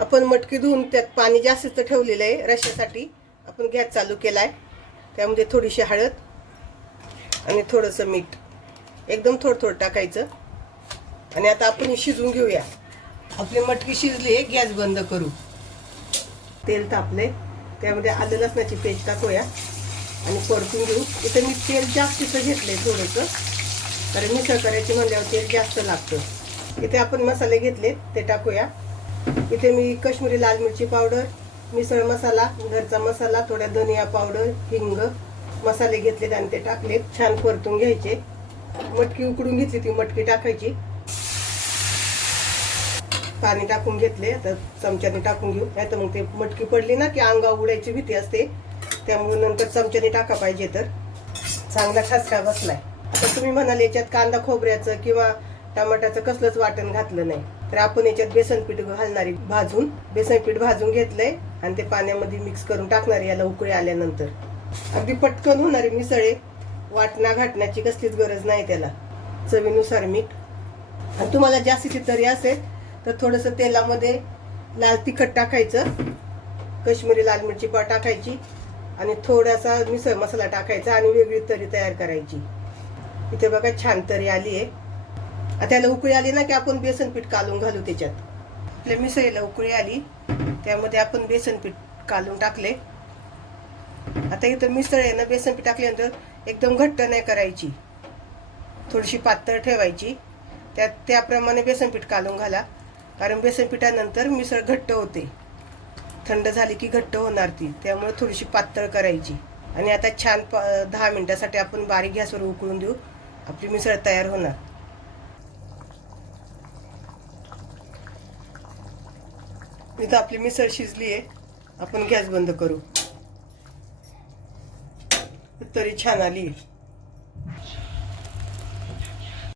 आपण मटकी धुवून त्यात पाणी जास्त ठेवलेलं आहे रश्श्यासाठी. आपण गॅस चालू केलाय. त्यामध्ये थोडीशी हळद आणि थोडंसं मीठ, एकदम थोडं थोडं टाकायचं. आणि आता आपण शिजवून घेऊया. आपली मटकी शिजली आहे. गॅस बंद करू. तेल तापले, त्यामध्ये आलं लसणाची पेस्ट टाकूया आणि परतून घेऊ. इथे मी तेल जास्तीचं घेतलंय थोडंसं, कारण मिसळ करायची म्हणल्यावर तेल जास्त लागतं. इथे आपण मसाले घेतले ते टाकूया. इथे मी काश्मीरी लाल मिरची पावडर, मिसळ मसाला, घरचा मसाला, थोडा धनिया पावडर, हिंग मसाले घेतलेत आणि ते टाकले. छान परतून घ्यायचे. मटकी उकडून घेतली, ती मटकी टाकायची. पाणी टाकून घेतले. आता चमच्याने टाकून घेऊ, नाही तर मग ते मटकी पडली ना की अंगावर उडायची भीती असते. त्यामुळे नंतर चमच्याने टाका पाहिजे तर. चांगला ठसका बसलाय. आता तुम्ही म्हणाल याच्यात कांदा खोबऱ्याचं किंवा टमाट्याचं कसलंच वाटण घातलं नाही, तर आपण याच्यात बेसन पीठ घालणारी भाजून, बेसन पीठ भाजून घेतलंय आणि ते पाण्यामध्ये मिक्स करून टाकणार याला उकळी आल्यानंतर. अगदी पटकन होणारी मिसळ आहे. वाटणा घाटण्याची कसलीच गरज नाही त्याला. चवीनुसार मीठ. आणि तुम्हाला जास्तीची तरी असेल तर थोडंसं तेलामध्ये लाल तिखट टाकायचं, काश्मीरी लाल मिरची पावडर टाकायची आणि थोडासा मिसळ मसाला टाकायचा आणि वेगळी तरी तयार करायची. इथे बघा छान तरी आली आहे. आता याला उकळी आली ना की आपण बेसन पीठ कालून घालू त्याच्यात. आपल्या मिसळीला उकळी आली, त्यामध्ये आपण बेसन पीठ कालून टाकले. आता इथं मिसळ आहे ना, बेसन पीठ टाकल्यानंतर एकदम घट्ट नाही करायची, थोडीशी पातळ ठेवायची. त्याप्रमाणे बेसन पीठ कालून घाला, कारण बेसन पिठानंतर मिसळ घट्ट होते. थंड झाली की घट्ट होणार ती, त्यामुळे थोडीशी पातळ करायची. आणि आता छान 10 मिनिटासाठी आपण बारीक गॅसवर उकळून देऊ. आपली मिसळ तयार होणार. इथं आपली मिसळ शिजली आहे. आपण गॅस बंद करू. तरी छान आली.